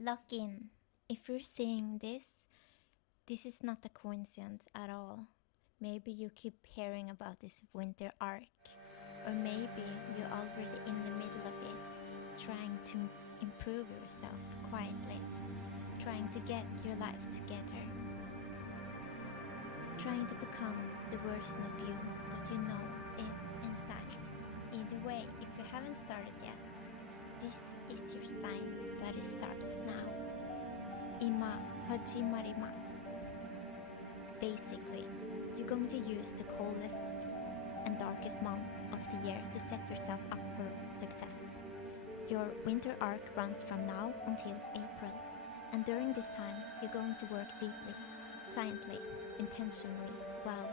Lock in. If you're seeing this is not a coincidence at all. Maybe you keep hearing about this winter arc, or maybe you're already in the middle of it, trying to improve yourself quietly, trying to get your life together, trying to become the version of you that you know is inside. Either way, if you haven't started yet, this is your sign that it starts now. Ima hajimarimasu. Basically, you're going to use the coldest and darkest month of the year to set yourself up for success. Your winter arc runs from now until April, and during this time, you're going to work deeply, silently, intentionally, while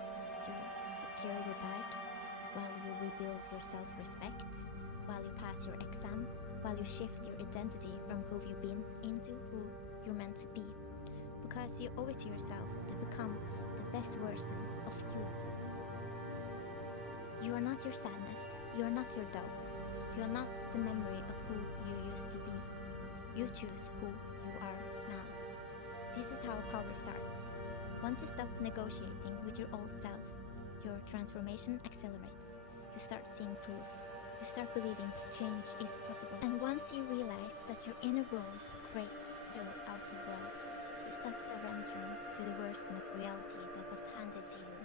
you secure your bag, while you rebuild your self-respect, while you pass your exam, while you shift your identity from who you've been into who you're meant to be. Because you owe it to yourself to become the best version of you. You are not your sadness, you are not your doubt, you are not the memory of who you used to be. You choose who you are now. This is how power starts. Once you stop negotiating with your old self, your transformation accelerates. You start seeing proof. You start believing change is possible. And once you realize that your inner world creates your outer world, you stop surrendering to the version of reality that was handed to you.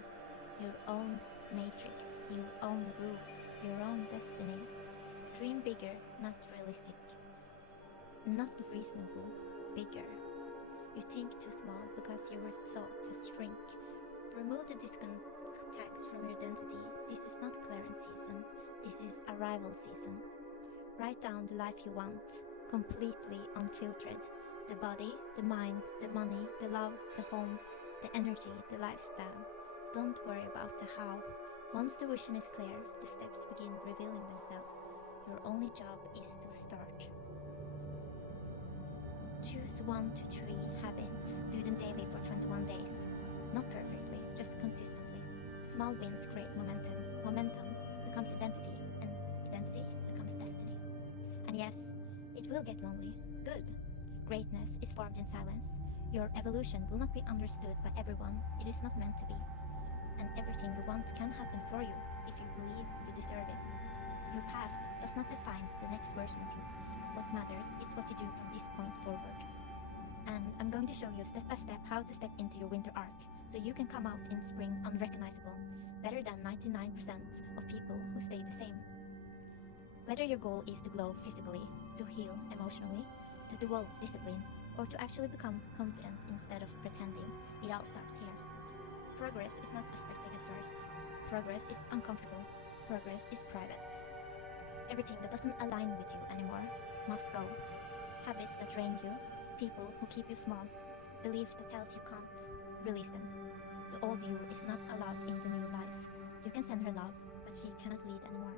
Your own matrix, your own rules, your own destiny. Dream bigger, not realistic. Not reasonable, bigger. You think too small because you were thought to shrink. Remove the discontacts from your identity. This is not clearance season. This is arrival season. Write down the life you want, completely unfiltered. The body, the mind, the money, the love, the home, the energy, the lifestyle. Don't worry about the how. Once the vision is clear, the steps begin revealing themselves. Your only job is to start. Choose 1 to 3 habits. Do them daily for 21 days. Not perfectly, just consistently. Small wins create momentum. Momentum becomes identity, and identity becomes destiny. And yes, it will get lonely. Good. Greatness is formed in silence. Your evolution will not be understood by everyone. It is not meant to be. And everything you want can happen for you if you believe you deserve it. Your past does not define the next version of you. What matters is what you do from this point forward. And I'm going to show you step by step how to step into your winter arc, so you can come out in spring unrecognizable, better than 99% of people who stay the same. Whether your goal is to glow physically, to heal emotionally, to develop discipline, or to actually become confident instead of pretending, it all starts here. Progress is not aesthetic at first. Progress is uncomfortable. Progress is private. Everything that doesn't align with you anymore must go. Habits that drain you, people who keep you small, beliefs that tells you can't, release them. The old you is not allowed in the new life. You can send her love, but she cannot lead anymore.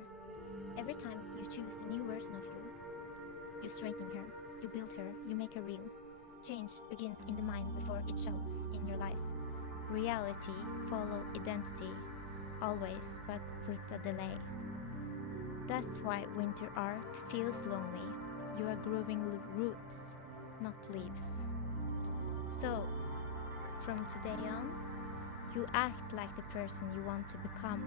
Every time you choose the new version of you, you straighten her, you build her, you make her real. Change begins in the mind before it shows in your life. Reality follows identity, always, but with a delay. That's why winter arc feels lonely. You are growing roots, not leaves. So, from today on, you act like the person you want to become.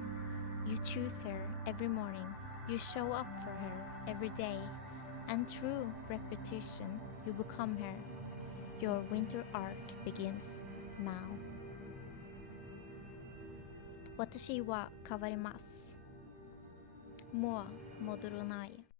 You choose her every morning. You show up for her every day. And through repetition, you become her. Your winter arc begins now. Watashi wa kawarimasu. Mo modoru nai.